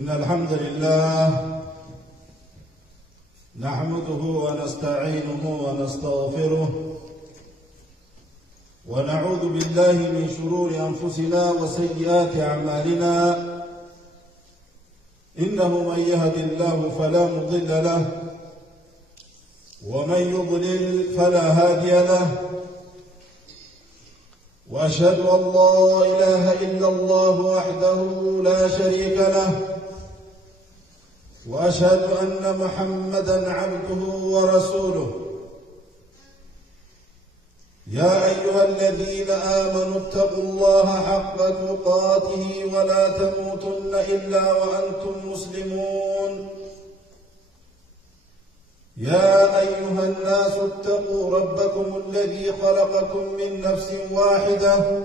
إن الحمد لله نحمده ونستعينه ونستغفره ونعوذ بالله من شرور أنفسنا وسيئات أعمالنا إنه من يهد الله فلا مضل له ومن يضلل فلا هادي له وأشهد أن لا إله إلا الله وحده لا شريك له وأشهد أن محمدًا عبده ورسوله يا أيها الذين آمنوا اتقوا الله حق تقاته ولا تموتن إلا وأنتم مسلمون يا أيها الناس اتقوا ربكم الذي خلقكم من نفس واحدة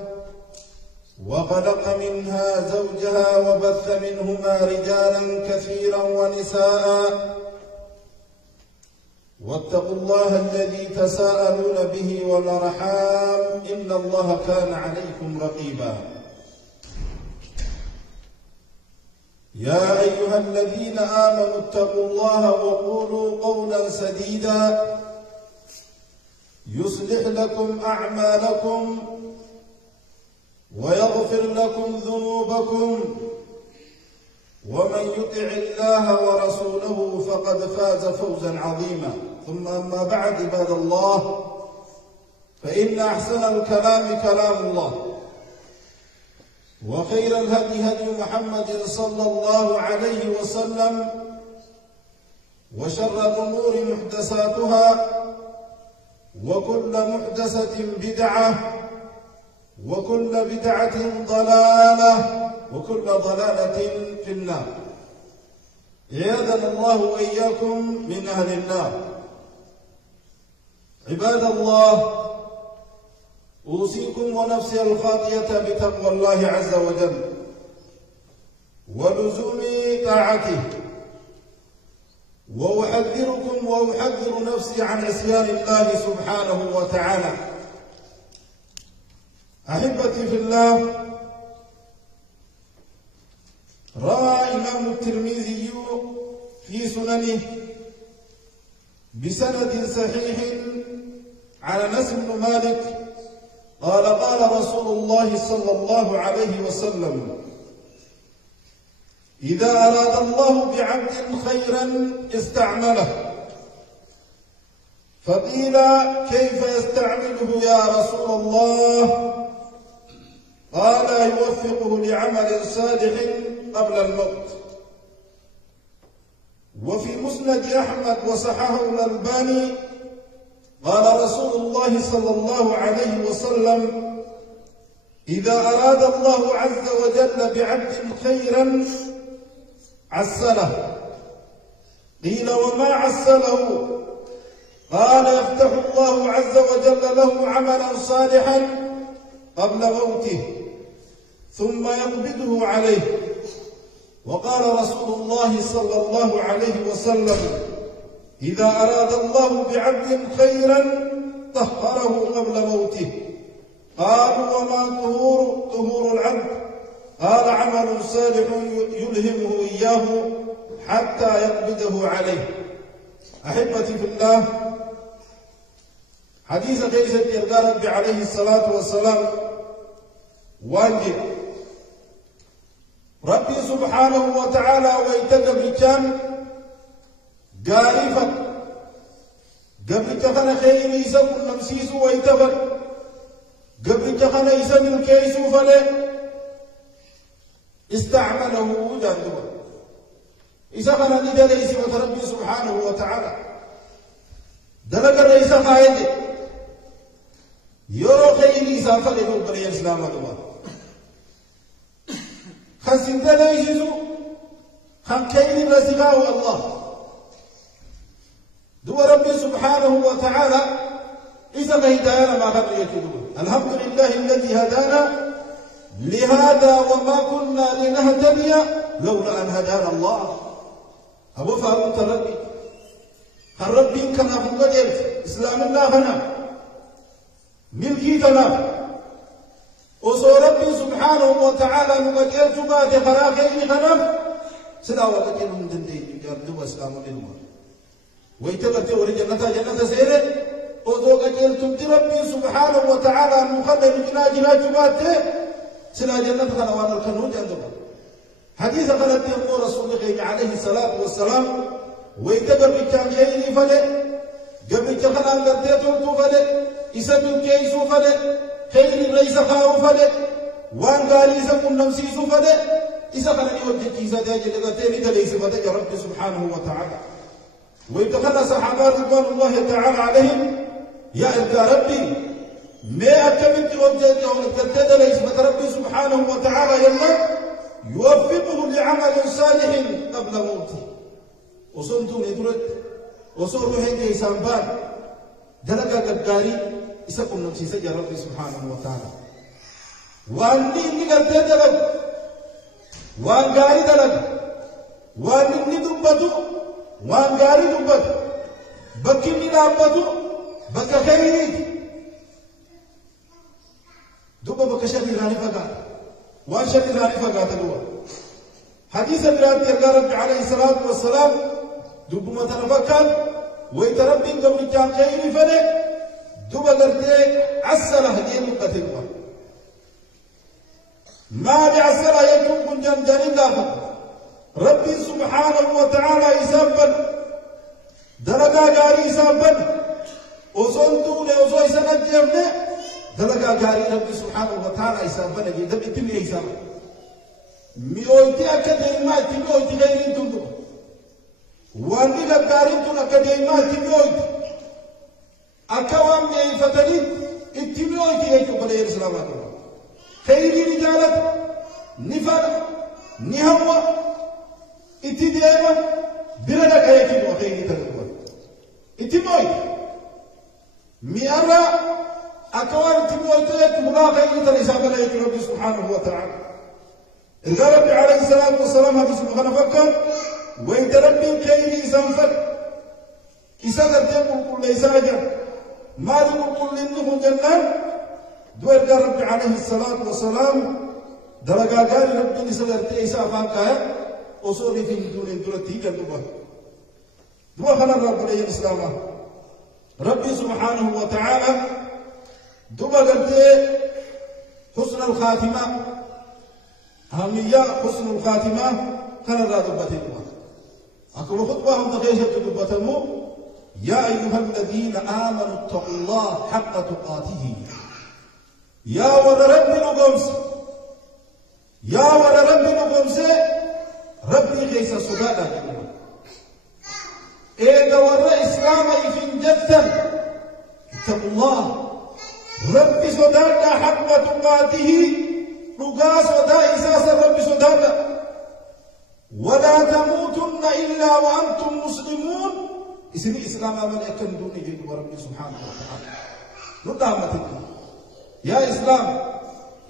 وخلق منها زوجها وبث منهما رجالا كثيرا ونساء واتقوا الله الذي تساءلون به والأرحام إن الله كان عليكم رقيبا يا أيها الذين آمنوا اتقوا الله وقولوا قولا سديدا يصلح لكم أعمالكم ويغفر لكم ذنوبكم ومن يطع الله ورسوله فقد فاز فوزا عظيما ثم أما بعد عباد الله فإن أحسن الكلام كلام الله وخير الهدي هدي محمد صلى الله عليه وسلم وشر الأمور محدثاتها وكل محدثة بدعة وكل بدعة ضلالة وكل ضلالة في النار عياذنا الله وإياكم من أهل النار عباد الله أوصيكم ونفسي الخاطئة بتقوى الله عز وجل ولزوم طاعته وأحذركم وأحذر نفسي عن عصيان الله سبحانه وتعالى أحبتي في الله روى إمام الترمذي في سننه بسند صحيح عن أنس بن مالك قال قال رسول الله صلى الله عليه وسلم إذا أراد الله بعبد خيرا استعمله فقيل كيف يستعمله يا رسول الله قال يوفقه لعمل صالح قبل الموت وفي مسند أحمد وصححه الألباني قال رسول الله صلى الله عليه وسلم إذا أراد الله عز وجل بعبد خيرا عسله قيل وما عسله قال يفتح الله عز وجل له عملا صالحا قبل موته ثم يقبضه عليه وقال رسول الله صلى الله عليه وسلم إذا أراد الله بعبد خيرا طهره قبل موته قالوا وما طهور العبد قال عمل صالح يلهمه إياه حتى يقبضه عليه أحبتي في الله حديث قيس الرب عليه الصلاة والسلام واجب ربي سبحانه وتعالى ويتقى بكان قارفا قبل كخنا خير يسوء النمسيس ويتبر قبل كخنا يسوء الكيس فله استعمله جاندوا إذا كان ندى ليس ربي سبحانه وتعالى دلق ليس خائد يرو خير يسافر له بري الإسلام الله خسن دليسو خن كيل رزقه الله دو ربي سبحانه وتعالى إذا هدانا ما كان يكذب الحمد لله الذي هدانا لهذا وما كنا لنهتدي لولا أن هدانا الله أبو فاروق تربي الرب كان أبو قدر إسلام الله هنا ملكي تنا وصو ربي سبحانه وتعالى نقدر تبات خراخي خنف سلا وقتين هم دندي جردوا إسلام الإنوار ويتبت وري جنة سيرة وذوق أجل تمتي ربي سبحانه وتعالى المخدر جنا جباته سلا جنة خلوان الخنوج عندهم حديث قالت يقول رسول الله عليه الصلاة والسلام ويتبت بكان خيري فله قبل تخلان قرتيتو فله إسد الكيسو فله خير ليس خاو فله وان قالي سكن نمسيسو فله إذا كان يوجد كيسا داجل لغتين ليس فده رب سبحانه وتعالى ويتخلى صحابة رضوان الله تعالى عليهم يا إلقى ربي ما أكملت وجدت ليس فده رب سبحانه وتعالى يلا يوفقه لعمل صالح قبل موته وصنتم ندرت وصور روحي كيسان بان دلقا قداري إذا كنا نمسيسا يا رب سبحانه وتعالى وأني إني قلت دلق وان غاري دلق وان ني دبتو وان غاري دبتو بكي ني دبتو بك خيري دب بك شر راني فقا وان شر راني فقا تلوا حديث الرب يقرب عليه الصلاه والسلام دب ما تنفكر ويتربي قبل كان خيري فله دب قرتي عسل هدين قتلوا ما بعسر يكون كن جنجانين دافع ربي سبحانه وتعالى يسبب دلقا جاري يسبب وصنتون وصو يسنن جيبنا دلقا جاري ربي سبحانه وتعالى يسبب جيدا بيتمي يسبب ميويتي أكديما اتميويتي غيرين تندو واني لقارين تن أكديما اتميويتي أكوام يفتنين اتميويتي يجب بلي الإسلام خيري رجالة نفر نهوى اتداما بلدك ايكي وخيري تنقل اتموي ميارا اكوان اتموي تلك ملا خيري تنسابة لك ربي سبحانه وتعالى إذا ربي عليه الصلاة والسلام هذا سبحانه فكر وإن ربي خيري سنفر إذا ترتبوا كل إساجة ما لكم كل إنه جنان دوار رب عليه الصلاة والسلام دلقا قال ربي نسلر تيسا فاقايا وصولي في دون دولتي كالدوبة دوا خلال رب عليه الإسلام ربي سبحانه وتعالى دوبا قلت حسن الخاتمة أهمية حسن الخاتمة كان را دبتي دوبا أكو خطبة هم تغيشت دبتمو يا أيها الذين آمنوا اتقوا الله حق تقاته يا ور ربي نقومس يا ور ربي نقومس ربي ليس صداقا إيجا ور إسلام إفن جدا اتقوا الله ربي صداقا حق تقاته نقا صدا إساس ربي صداقا ولا تموتن إلا وأنتم مسلمون اسم إسلام من يكن دوني جيد وربي سبحانه وتعالى ندامتك يا إسلام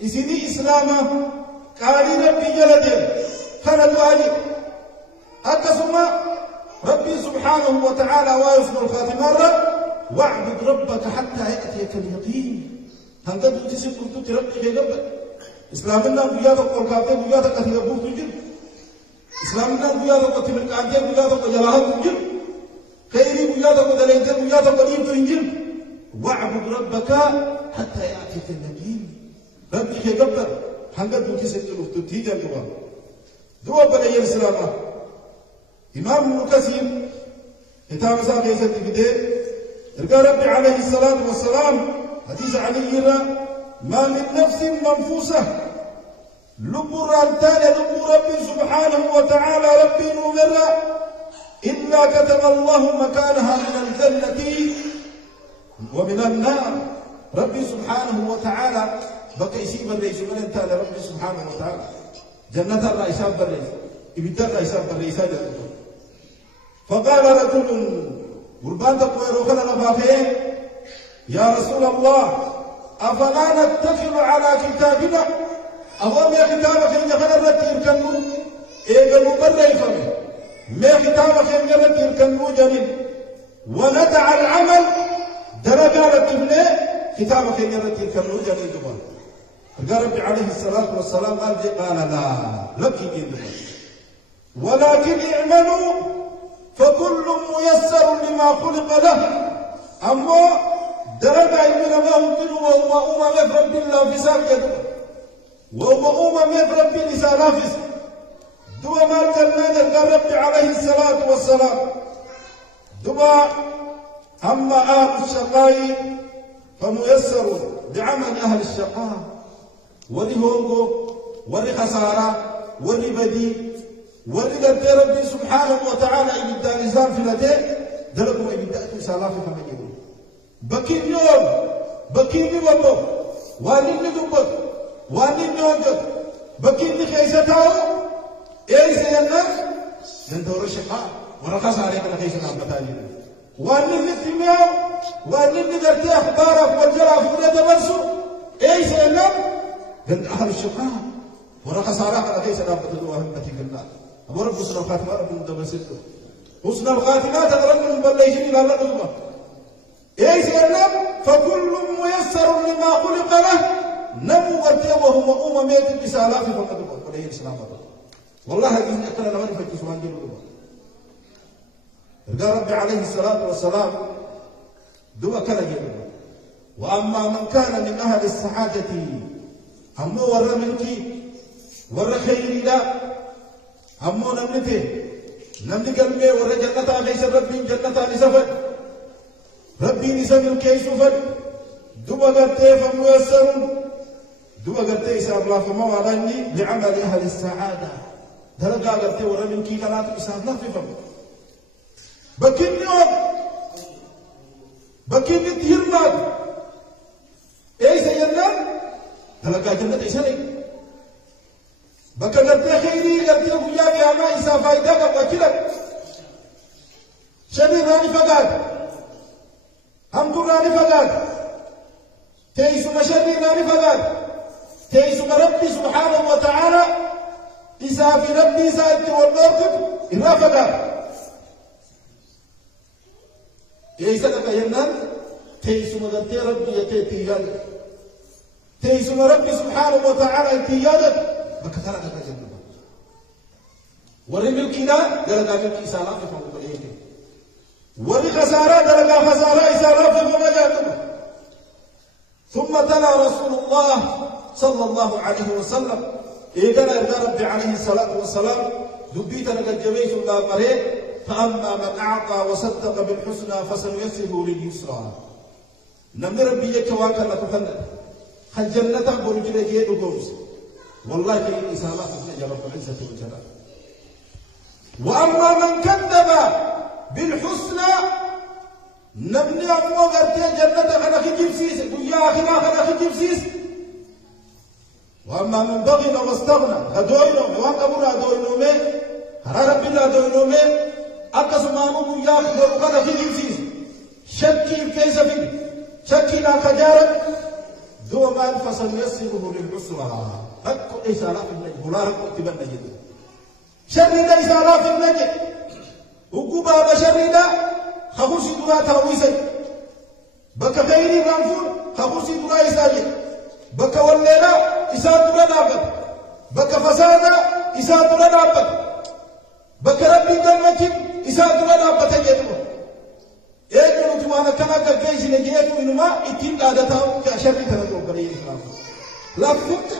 إسني إسلاما قال ربي جلدين كان الواجب أكسما ربي سبحانه وتعالى ويسمى الخاتمة واعبد ربك حتى يأتيك اليقين هنقدر تسيب كنت ربي جلبك إسلامنا بيادك والكابتين بيادك أتلبوه تجد إسلامنا بيادك وتمركانتين بيادك وجلاهات تجد خيري بيادك ودلينتين بيادك وديب تنجد واعبد ربك حتى يأتيك اليقين ربي كيقبل هنقدر تسيب تلفتي جلبك دوا بني الإسلام إمام مكسيم كتاب ساقي سنتفده إرقى ربي عليه الصلاة والسلام حديث علي ما من نفس منفوسة لبر أنتان لب ربي سبحانه وتعالى ربي نمرة إلا كتب الله مكانها من الجنة ومن النار ربي سبحانه وتعالى بقى يسيب الرئيس من انتان ربي سبحانه وتعالى جنة الرئيس بالرئيس إبتر الرئيس بالرئيس فقال رجل قربان تقوى روخنا نفافين يا رسول الله أفلا نتكل على كتابنا أظن يا كتابك إن يخنا رتير كنو إيقا مبرر فمي ما كتابك إن رتير كنو جنين وندع العمل درجة رتبنا كتابك إن رتير كنو جنين دبان قال ربي عليه الصلاة والسلام قال لا لك جين دبان ولكن اعملوا فكل ميسر لما خلق له. أما درجة علمنا ما ممكن وهو مفرد بالله في ساكت وهو مفرد بلسانافس دوا ما الجنة الرب عليه الصلاة والسلام دوا أما أهل الشقاء فميسر بعمل أهل الشقاء ولي هونغو ولي خسارة ولي بدي ولي ربي سبحانه وتعالى إبدا نظام في لديه درجوا إبدا سلاف فمجيبون بكين يوم بكين يوم وانين ندبك وانين نوجد بكين خيستاو إيه سيدنا ندور الشقاء ورقص عليك لخيسنا بتاني وانين نتمياو وانين ندرتي أخبارك والجرى فقنا دبرسو إيه سيدنا قد أهل الشقاء ورقص عليك لخيسنا بتاني وهمتي في النار أما رب حسن الخاتمة رب ندبسته حسن الخاتمة تقرن من بليشين لا لا نظمة إيه سيدنا فكل ميسر لما خلق له نمو ورتيه وهو ميت بسالافه فقد عليه السلام والله إن أكل لمن فجس وانجل رجال ربي عليه الصلاة والسلام دوا كلا جل. وأما من كان من أهل السعادة أما ور منك ور خير لا أما نمنته نمني قلبي ور جنة ليس ربي جنة لسفر ربي نسمي الكيس فد دوا قرتي فميسرون دوا قرتي إساب الله فما وراني لعمل أهل السعادة درجة قرتي ورا من كي كلام إساب الله في فم بكين يوم بكين تهرمات إيه سيدنا درجة جنة إسرائيل بكا قرتي خيري قرتي ويا بياما إساب فايدة قبل شبيه راني فقاد هم قراني فقاد تيسو مشري راني فقاد تيسو ربي سبحانه وتعالى إذا في ربي سألت والنرفق إلا فقاد إيسا لك ينال تيسو مغرتي ربي يتيتي يالك تيسو ربي سبحانه وتعالى يتيالك بكثرة لك جنبا ورمي الكنا للغا ملك إسالا في فوق الإيدي وري خسارة درجة خسارة إسارة فما جاءتم. ثم تلا رسول الله صلى الله عليه وسلم إذن إذا ربي عليه الصلاة والسلام دبيت لك الجميع الله قريب فأما من أعطى وصدق بالحسنى فسنيسره لليسرى. نمن ربي يكواك لك فند خل جنة برجل جيد وقوس والله كي إسارة فسنجر رب العزة والجلال. وأما من كذب بالحسنى نبني أمو قرتي جنة خنا خجيب سيس ويا أخنا خنا خجيب سيس. وأما من بغي واستغنى هدوينو وانقبنا هدوينو مي هرارب بالله هدوينو مي أقسمانو ويا خنا خجيب سيس شكي كيس بي شكي لا خجارة دو ما فصل يسره للعسرى هكو إيش علاف النجم ولا هكو تبنى جدا شر ليس علاف النجم وقوبا بشرنا خبرسي دوا تاويسي بك خيري رانفون خبرسي دوا إساجي بك والليلة إساد دوا نابد بك فسادا إساد دوا نابد بك ربي جنة إساد دوا نابد تجدوا إيه نتوانا كما كجيش نجيتو إنما إتين قادتاو كأشر تنجو بري الإسلام لا فك.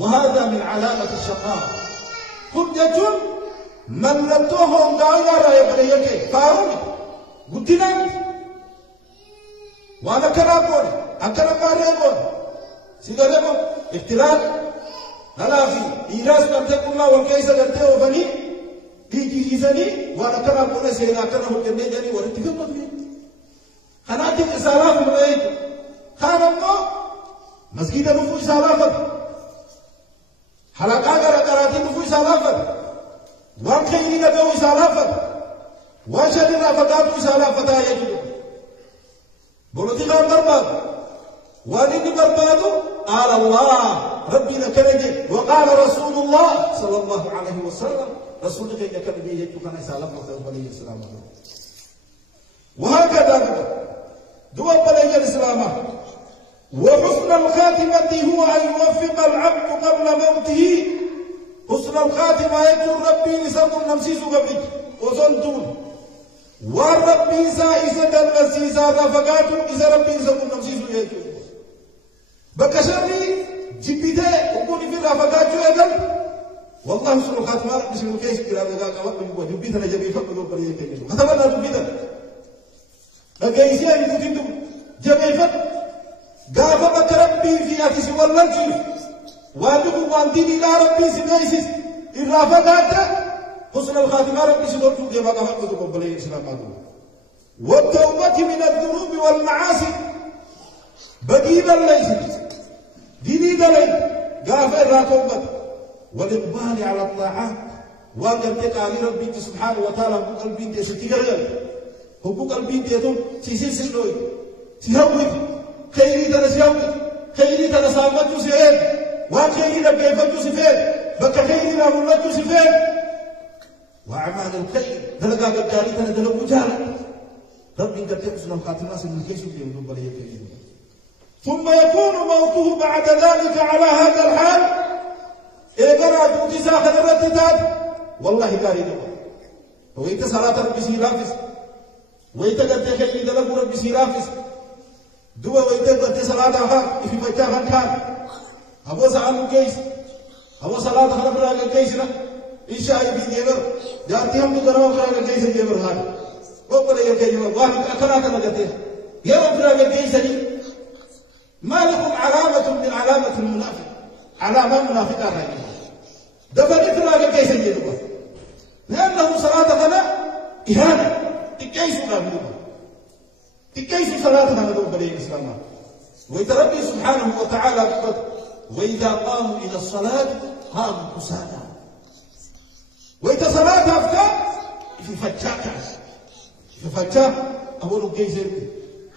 وهذا من علامة الشقاء حجة من لتوهم داينا راي بريك فاروني قدنا وانا كناقول أكنا باريقول سيدنا اختلاف هلا في إيراس نبتك الله والكيس قرته وفني يجي يزني وانا كناقول سيدنا كنا هو جنة جاني ورتكم مدري خناتي إسالة في البيت خانمو مسجد نفوي إسالة حلقة قراتي نفوي إسالة وان خيري لقوا إسالافة وان شرنا فقاتوا إسالافة يجدوا بولتي خان برباد وان إني بربادوا قال الله ربنا كنجي وقال رسول الله صلى الله عليه وسلم رسولك كنجي يجدوا كان إسالافة عليه السلام. وهكذا دوا بلي الإسلام. وحسن الخاتمة هو أن يوفق العبد قبل موته حسن الخاتمة يجر ربي لسبب نمسيسو قبل وصلتون والربي إذا دلسيسا رفقاتو إذا ربي سبب نمسيسو يجر بكشري جبته وكوني في رفقاتو يجر والله حسن الخاتمة ربي سنو كيس كلا بغاك وقم جبتنا جبي فقدوا بريك يجر ختمنا جبتنا لكيسيا يكتندو جبي فقد قافة بك ربي في أتس والله وأنكم وأنتي لا ربي سنيسس الرافقات حسن الخاتمة ربي سنوتو جبا قافة قبلين إسلاماتو والتوبة من الذنوب والمعاصي بقيبا ليست ديني دلي قافة لا توبة والإقبال على الطاعات وقد على ربي سبحانه وتعالى حقوق البنت يستيقظ حقوق البنت يدوم سيسير سنوي سيهوي خيري تنسيوي خيري تنسامتو سيئين وخيري نبقيفتو سيفين بك خيري نامولتو سيفين وأعمال الخير دلقا قدالي تندلقو جالا ربي قد يحسن الخاتمة من كيسو يمدون بريك ثم يكون موته بعد ذلك على هذا الحال إيقرأ دوتي ساخذ الرتتات والله قاري دوا وإنت صلاة ربي سيرافس وإنت قد خيري دلقو ربي سيرافس دوا ويتك بنت صلاة خان في بيتا خان كان أبو سعانو كيس أبو صلاة خلف راجل كيسنا إن شاء الله بيجيبر جارتي هم تدروا راجل كيس جيبر هذا وقبل يجيبر واحد أكنا كنا جته يا رب راجل كيسني ما لكم علامة من علامة المنافق علامة منافقة راجل دفنت راجل كيس جيبر لأنه صلاة خنا إهانة كيس راجل كيف صلاتنا ندوم بلي الإسلام ويتربي سبحانه وتعالى بقد وإذا قاموا إلى الصلاة قاموا كسالى وإذا صلاة أفكار في فتاة أول كيسر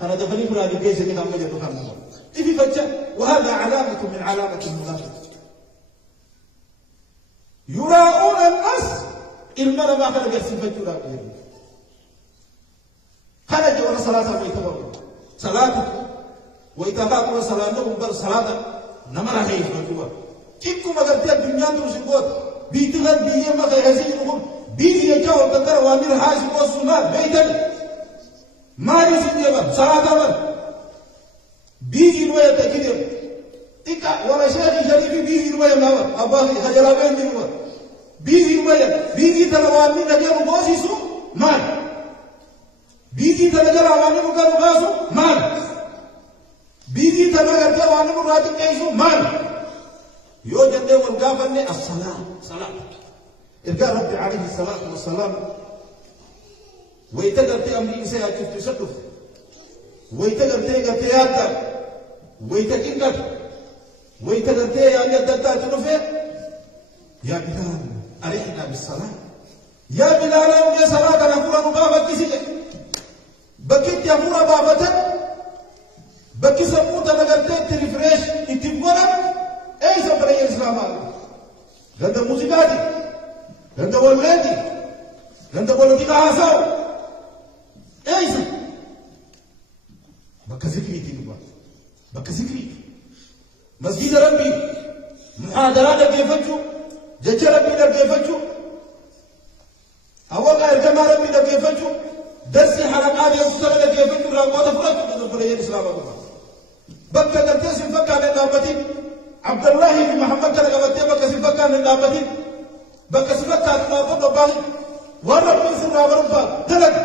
أنا دفني فراد كيسر من أمجد خمسة في فتاة وهذا علامة من علامة المنافق يراؤون الناس المرء ما كان يرسل فتاة خرج ورا صلاة بيتهم صلاة ويتقاطع صلاة نبغى صلاة نمر هاي فجوا كيف ما قلت الدنيا تروسيقول بيتغن بيجي ما كيهزينهم بيجي يجاو كتر وامير هاي سبوا سلمان بيتل ما يسوي ما صلاة ما بيجي نوية تكيدم إكا ولا شيء يجري بيجي نوية ما أبغى هجرابين نوية بيجي نوية بيجي تلوامي نجيم بوسيسو ما بيجي تلقى عواني مكانو غازو مال بيجي تلقى عواني مراتب كيسو مال يوجد ده والقافل الصلاة صلاة إرجع ربي عليه الصلاة والسلام ويتقرتي أمري سيا كيف تشدف ويتقرتي قرتياتا ويتقرتي ويتقرتي يعني الدتا تنفع يا بلال أرحنا بالصلاة يا بلال يا صلاة نقول نقافل كسيك بكيت يا مورا بابته بكي سموت أنا قلت تريفريش إتبورا أي سفر يا إسلام غدا موسيقاتي غدا ولادي غدا ولدي كهاساو أي سفر بك ذكري تبوا بك ذكري مسجد ربي محاضرات كيفجو جج ربي كيفجو أول غير جماع ربي كيفجو درسي حركات يوصل لك يا فكر راقوة فرق تدخل الإسلام بكى درتي بكى للنابتي عبد الله بن محمد كان قبتي بكى بكى للنابتي بكى بكى للنابتي بكى ورب من سر ورب دلك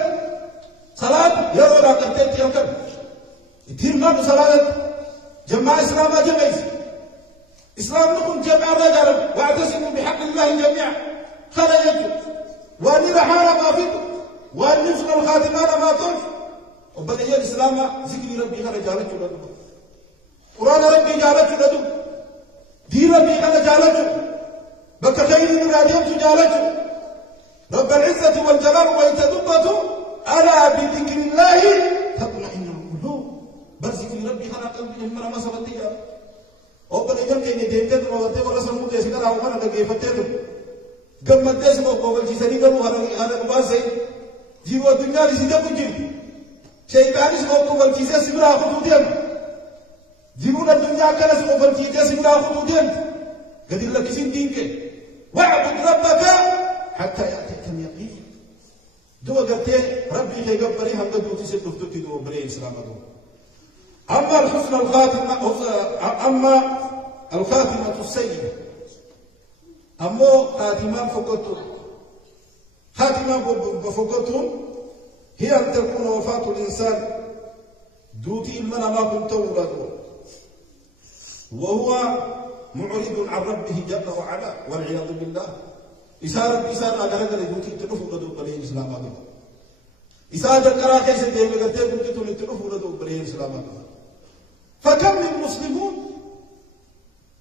صلاة يا ورا كتير تيركن كتير ما بصلاة جماعة إسلام جميع إسلام لكم جماعة رجال واعتصموا بحق الله جميعا خرجوا وأن رحالة ما فيكم وأن يفنى الخاتمان ما طرف وبقي الإسلام ذكر ربي خرج جالته لدو قرآن ربي جالته لدو دين ربي خرج جالته بك خير من راديته جالته رب العزة والجلال ويتدبته ألا بذكر الله تطمئن القلوب بس ذكر ربي خرج قلبي المرأة ما سبتي جالته وبقي يمكن يدينته وغتيه ورسمه تسكر عوما لقي فتته قمت تسمه وقبل جسدي قالوا هذا مباسي جيرو الدنيا لسيدا كجير شيطان اسمه بالكيسة سبرا خطوتين جيرو الدنيا كان اسمه بالكيسة سبرا خطوتين قد الله كسين دينك واعبد ربك حتى يأتيك اليقين دو قرتي ربي كي قبري هم قد تسد نفتك دو بري إسلام دو أما الحسن الخاتمة أما الخاتمة السيئة أما خاتمان فقدتم خاتمان فقدتم هي أن تكون وفاة الإنسان دوتي المنى ما كنت ولده وهو معرض عن ربه جل وعلا والعياذ بالله إسارة على رجل دوتي تلف ولده بري إسلام دو إسارة الكراكة سيدي بقتل دوتي تلف ولده بري إسلام دو فكم من مسلمون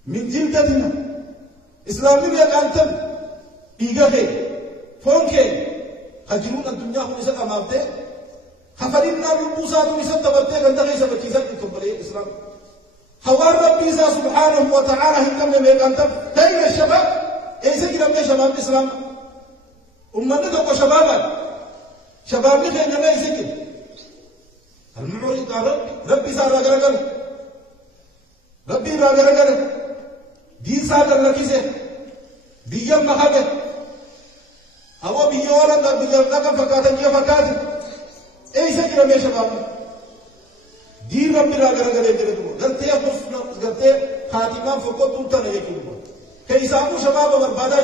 من جلدتنا إسلامي أنتم إيجاهي فونكي خجلون الدنيا هم يسأل أمامته خفرنا بالبوسات ويسأل تبرته عند غير سبب كيسان يتوبري إسلام خوار ربي سبحانه وتعالى هنكم لمن أنتم كيف الشباب إيش كلام شباب الإسلام أمنا تقول شبابا شباب ليه إننا إيش كل المعرض على ربي سار رجال ربي رجال دين سار لكيسه ديام مخابه أو بيورا دا بيام نكم فكاتن يا فكاتن إيش كلام شباب دين ربي رجال يجري قلت يا بس قلت خاتمان فقط تنتظر يكيد كيسامو شباب بربادا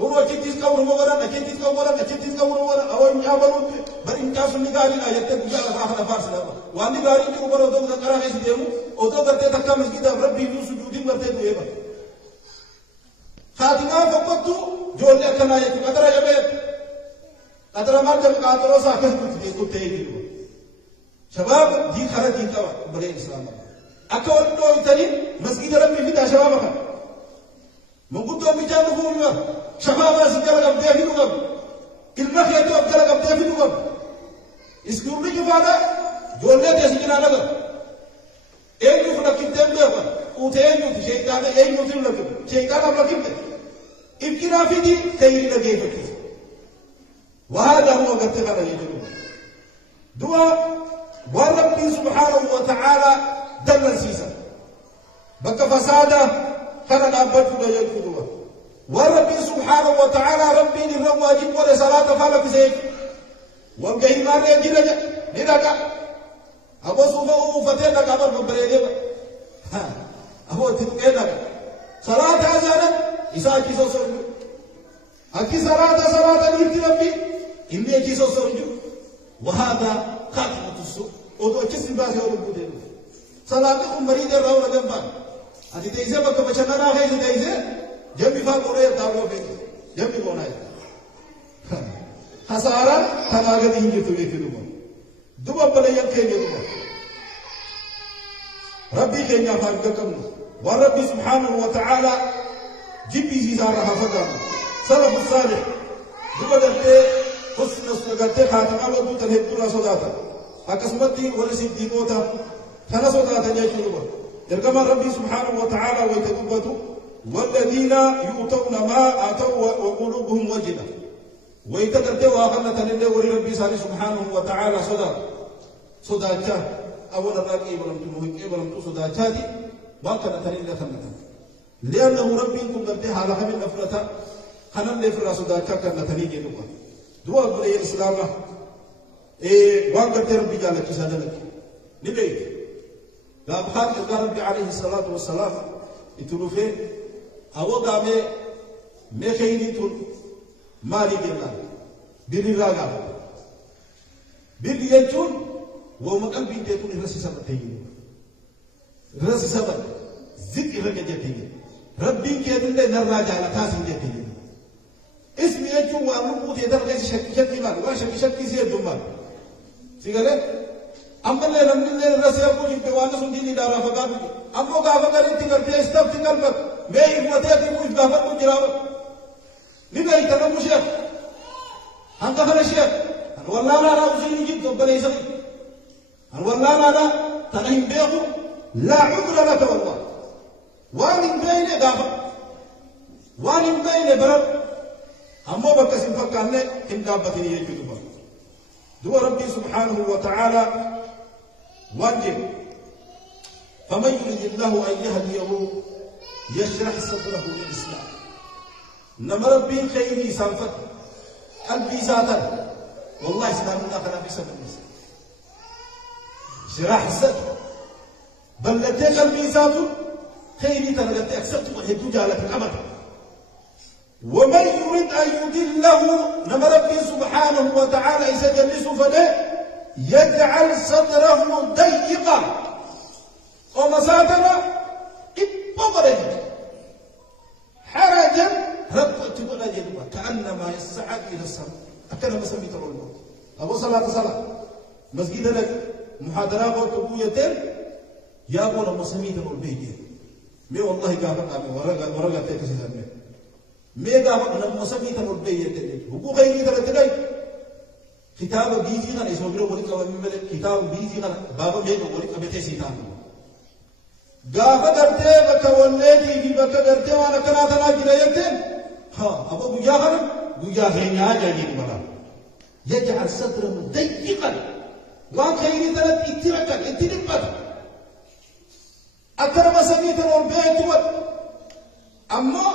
هو أكيد كاور مغرا أكيد كاور مغرا أو إن يابلون برين كاسو نيجاري لا يتبع بجاء راح نفاس لا واني غاري كيو برو دوم ذكرها كيس ديمو أو تو قلت تكا مسجد ربي يوسف جودين قلت دويبا خاتمان فقط جولة كنا يكيد أترى يبي أترى ما جب كاترو ساكت كنت تيجي شباب دي خرج دي كوا بري إسلام أكون لو يتني مسجد ربي في ده شباب كان ممكن تو بيجانو فوقنا شباب أسيجار كم تيجي نقول كلمة خير تو أبجار كم تيجي نقول إسكول لي كفانا جولة تيجي نانا كم إيه يوفنا كم تيجي نقول وتيجي نقول شيء كذا إيه نقول لكم شيء كذا أبغى كم يمكن أفيدي تيجي لقيه فكيس وهذا هو قتل على يجوم دعاء ورب سبحانه وتعالى دل سيسا بك فسادا كان الأبد لا يكفروا ورب سبحانه وتعالى ربي للواجب ولا صلاة فلا بزيك وجهي ما نجي لك أبو سوفا فتى لك أمر ببريدة أبو تبقى لك صلاة أزانا إسا كيسو سونجو أكي صلاة نيرتي ربي إني كيسو سونجو وهذا خاتمة السوء ودو كسر باسي وربودين صلاة مريد الرأو لجنبان أنت تيجي بك بچنا نا ہے تيجي جب بھی فا بولے تابلو پہ جب بھی بونا ہے خسارہ تناغت ہی کے تو یہ دو دو بلے یک کے دو ربي کے نیا فاقکم ورب سبحانه وتعالى جبي زارا حفظا سلف الصالح دو بدرتے حسن سنگتے خاتمہ لو تنہے پورا سوداتا اقسمتی ورسی دیوتا تھنا سوداتا جے شروع يرجم ربي سبحانه وتعالى ويتقبضوا والذين يؤتون ما آتوا وقلوبهم وجلة ويتقدوا آخرنا تنده وري ربي سبحانه وتعالى صداجة أولا راكي ولم تنوهك ولم تصداجة دي واقنا تنده خلنا لأنه ربي انكم قلته حالها من نفرة خنم لفرة صداجة كنا تنده دوا بري الإسلام واقنا ربي جالك سادلك نبيك قام خالد ربي عليه الصلاة والسلام يتلوفين أو قامه مخيني تون مالي بالله بيري راغا بيري يجون ومقال بيري تون رسي سبت تيجي رسي سبت زد إرقى جتيجي ربي كيدن لي نراجع على تاسم جتيجي اسمي يجون وأنه تيدر غير شكي مال وشكي سيد دمال سيقال أما اللي نمني اللي رسي أبو جيب وانا سنديني دارا فقابل أما قافا قرين تنقل بي استف تنقل بك مي إفمتيا تنقل قافا قل جرابا لما يتنمو شيخ هنگا خلا شيخ والله لا أوزيني جيب تنقل إيساني والله لا تنهم بيخو لا عذر لك والله وان بين قافا وان بين برد أما بك سنفك عنه إن قابتني يجب دو ربي سبحانه وتعالى واجب فمن يريد الله أن يهديه يشرح صدره للإسلام نما ربي خيري سانفت قلبي ساتر والله إسلامنا كنا بسبب النساء شراح الصدر بلتي قلبي ساتر خيري تنغتي أكسبت وحيدو جالك الأمر ومن يريد أن يضله نما ربي سبحانه وتعالى إذا جلسوا فله يجعل صدره ضيقا ومساتنا إبقرج حرجا ربط ولا جدوى كأنما يصعد إلى السماء أكنا مسمي تقول أبو صلاة مسجد لك محاضرات وتقويتين يا أبو مسمي تقول بيجي مي والله قافق أبي ورقة تكسي زمي مي قافق مسمي تقول بيجي هو غيري تلتلي كتاب بيجي أنا اسمه بيرو ولك كتاب بيجي أنا بابا بيجي ولك أبي تسيتان قافق أرتي بك ولدي في بك أرتي وأنا كنا تناجي ليكتين ها أبو بوجا غيري حاجة جيني بلا يجعل صدره ضيقا وان خيري تلت اتربت أكرم سميت والبيت أما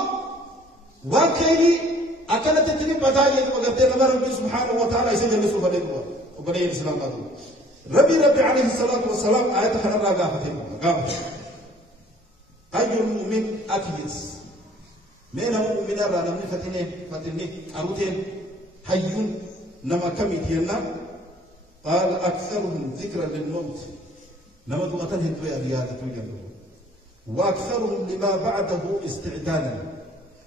وان خيري أكلت اتربت هاي وقلت لما ربي سبحانه وتعالى يسجل نسوه فليه وبني الإسلام ربي عليه الصلاة والسلام آية خلال قافته أي المؤمن أكيس من المؤمن الرا نمني فتني أروتين حيون نما كميتينا قال أكثرهم ذكرا للموت نما دوغتن هدوء أبيادة ويجنبه وأكثرهم لما بعده استعدادا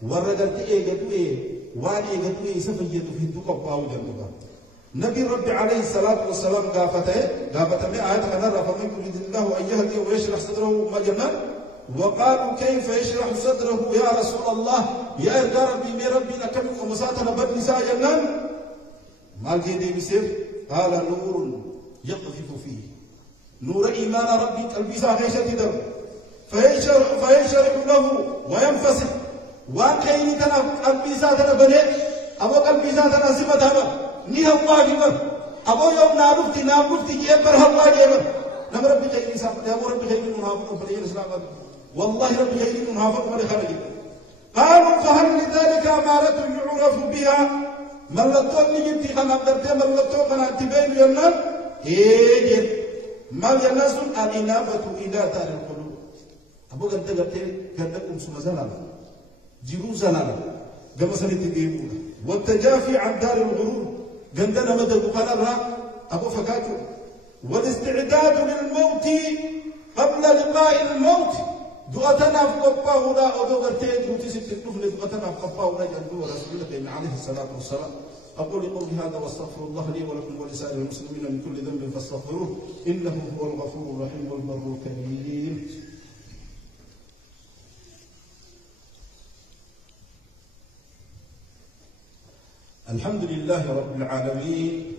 وردت إيجادوه واني إيجادوه سفيد في الدقة باو جنبه نبي ربي عليه الصلاة والسلام قافته من آيات خنرة فمن يريد الله أن يهدي ويشرح صدره مجنة وقالوا كيف يشرح صدره يا رسول الله يا ربي من ربي لكم ومساتنا بدني ساجنان ما الجدي بسير قال نور يقذف فيه نور إيمان ربي قلبي ساخيشة تدر فينشرح له وينفسح وان كيني تنا قلبي ساتنا بني أبو قلبي ساتنا سمتها نيهم واجبا أبو يوم نابفتي جيبر هم واجبا نم ربي خيري ساتنا يا ربي خيري منافق وبلي الإسلام والله ربي خيري منافق وبلي خارج قالوا فهل لذلك أمارة يعرف بها ملتون نجتي خنا بدرتي ملتون خنا تبين ينن إيه مال ينسون الإنابة إلى دار القلوب أبو قد قدكم سمزانا جيرو زانا كما سنتي والتجافي عن دار الغرور قندنا مدى قنرها أبو فكاكو والاستعداد للموت قبل لقاء الموت دعتنا في قباه لا أدوغتين وتسبت النفل دعتنا في قباه لا جندو رسولك عليه الصلاة والسلام أقول قولي هذا واستغفر الله لي ولكم ولسائر المسلمين من كل ذنب فاستغفروه إنه هو الغفور الرحيم والبر الكريم. الحمد لله رب العالمين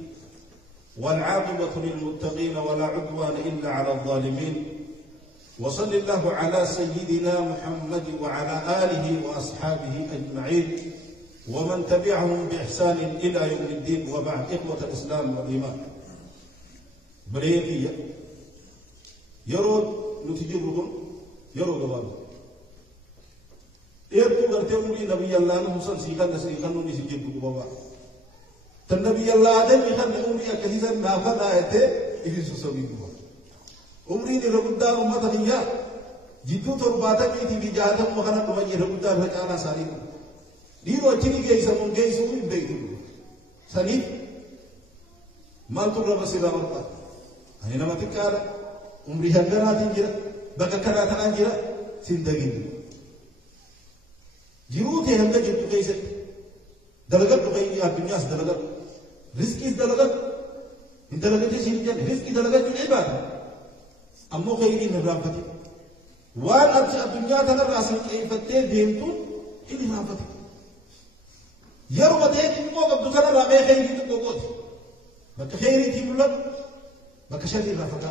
والعاقبة للمتقين ولا عدوان إلا على الظالمين وصل الله على سيدنا محمد وعلى آله وأصحابه أجمعين ومن تبعهم بإحسان إلى يوم الدين وبعد إخوة الإسلام والإيمان بريكية يرود نتجربهم يرود الله إيرتو غرتهم لي نبي الله نحسن سيخان نوني سيجيبوا بابا تنبي الله آدم يخان أمري أكثيزا نافذ آيته إذن سوسوين بابا أمري نرغدا أمتا هنيا جدو ترباتا ميتي بجاتا مخانا نمجي رغدا ركانا ساريكم ديرو أجيني جيسا من جيسا من بيتو سنيف مال تقرأ بسيطة مرقا أنا ما تكالا أمري هنجرا تنجرا بكا كرا تنجرا سندقين جيروتي هنجا جدو جيسا دلغت بغيني الدنيا دلغت رزقي دلغت إن دلغت شيء رزقي دلغت بالعبادة أمو خيري نرافته وان الدنيا تنرأس كيف تدينتون إلي رافته يروى ذلك الموقع بدكنا رامي خيري تقوت بك خيري تملك بك شر رافته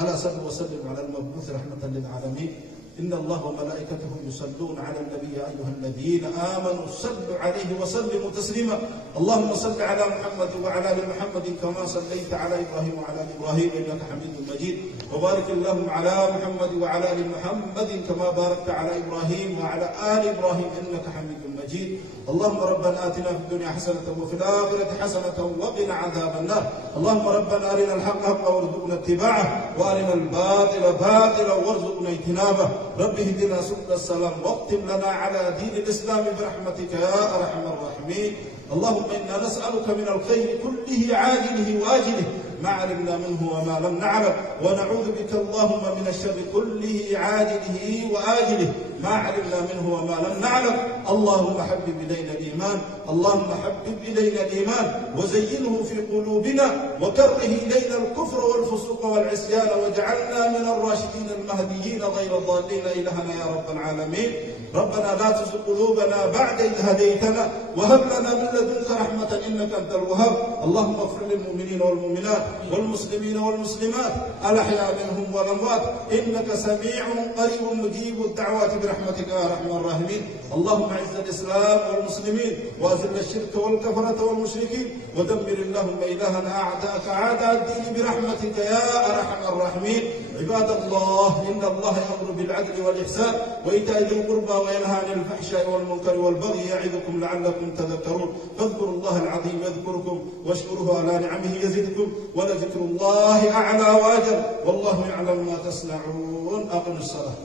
ألا صلوا وسلم على المبعوث رحمة للعالمين إن الله وملائكته يصلون على النبي يا أيها الذين آمنوا صلوا عليه وسلموا تسليما اللهم صل على محمد وعلى آل محمد كما صليت على إبراهيم وعلى آل إبراهيم إنك حميد مجيد وبارك اللهم على محمد وعلى آل محمد كما باركت على إبراهيم وعلى آل إبراهيم إنك حميد مجيد مجيد. اللهم ربنا آتنا في الدنيا حسنة وفي الآخرة حسنة وقنا عذاب النار. اللهم ربنا أرنا الحق حقا وارزقنا اتباعه وأرنا الباطل باطلا وارزقنا اجتنابه. رب اهدنا سبل السلام واختم لنا على دين الإسلام برحمتك يا أرحم الراحمين. اللهم إنا نسألك من الخير كله عاجله وآجله ما علمنا منه وما لم نعلم، ونعوذ بك اللهم من الشر كله عاجله وآجله ما علمنا منه وما لم نعلم. اللهم حبب إلينا الإيمان، اللهم حبب إلينا الإيمان وزينه في قلوبنا، وكره إلينا الكفر والفسوق والعصيان، واجعلنا من الراشدين المهديين غير الضالين إلهنا يا رب العالمين. ربنا لا تزغ قلوبنا بعد إذ هديتنا وهب لنا من لدنك رحمة إنك أنت الوهاب. اللهم اغفر للمؤمنين والمؤمنات والمسلمين والمسلمات الأحياء منهم والأموات إنك سميع قريب مجيب الدعوات برحمتك يا أرحم الراحمين. اللهم أعز الإسلام والمسلمين وأذل الشرك والكفرة والمشركين، ودمر اللهم إلهنا أعداءك أعداء الدين برحمتك يا أرحم الراحمين. عباد الله، إن الله يأمر بالعدل والإحسان وإيتاء ذي القربى وينهى عن الفحشاء والمنكر والبغي يعظكم لعلكم تذكرون. فاذكروا الله العظيم يذكركم واشكروه على نعمه يزدكم ولذكر الله أعلى وأجل والله يعلم ما تصنعون. أقم الصلاة.